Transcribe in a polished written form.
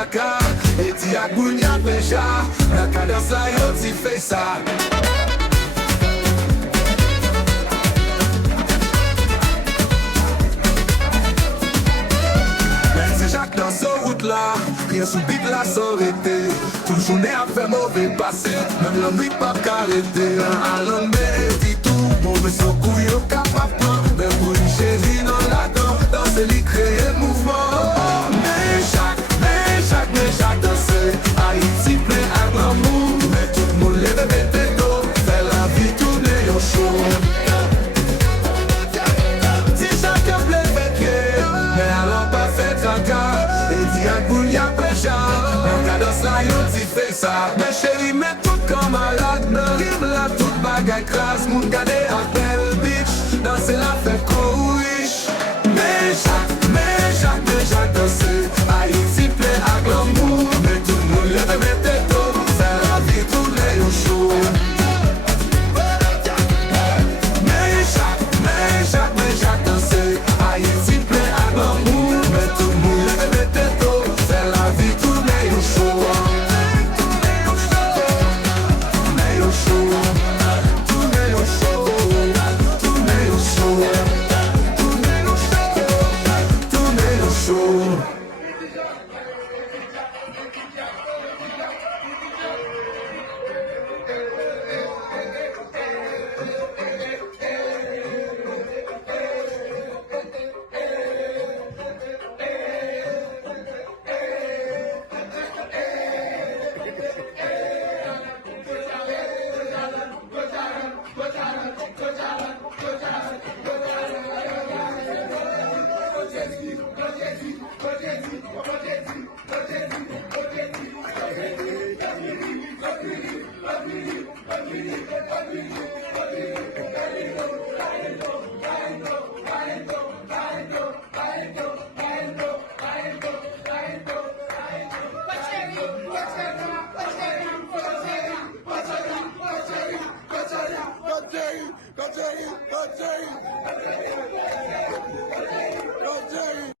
traka. Et ti ak boun ya pecha, nan kadans la yo ti fè sa. Jacques dans ce route là, rien sous bit la sorité. Toute journée à faire mauvais passé, même l'homme pas qu'arrêter. À l'homme dit tout, mauvais secours yo capable. Mais pour une chérie dans la dent, danser lui créer mouvement. Mais Jacques danser, Haïti plein à l'amour. Mais tout le monde lève mettre dos, faire la vie tourner au show. Si chacun plaît fait mais alors pas fait tracas. Et dis à boule y'a pécha, en cadence là yo ti fait ça. Mais chérie mais tout comme malade, rime là toute bagaille crasse. Moun gade à belle bitch, danser la fête trop riche. Mais Jacques danser, Haïti plein à glamour. Mais tout le monde lève mettre dos, faire la vie tourner au show. Mais Jacques danser, Haïti plein à glamour. Mais tout le monde lève mettre dos, faire la vie tourner au show. Tourner au show, tourner au show, tourner au show, tourner au show, tourner au show.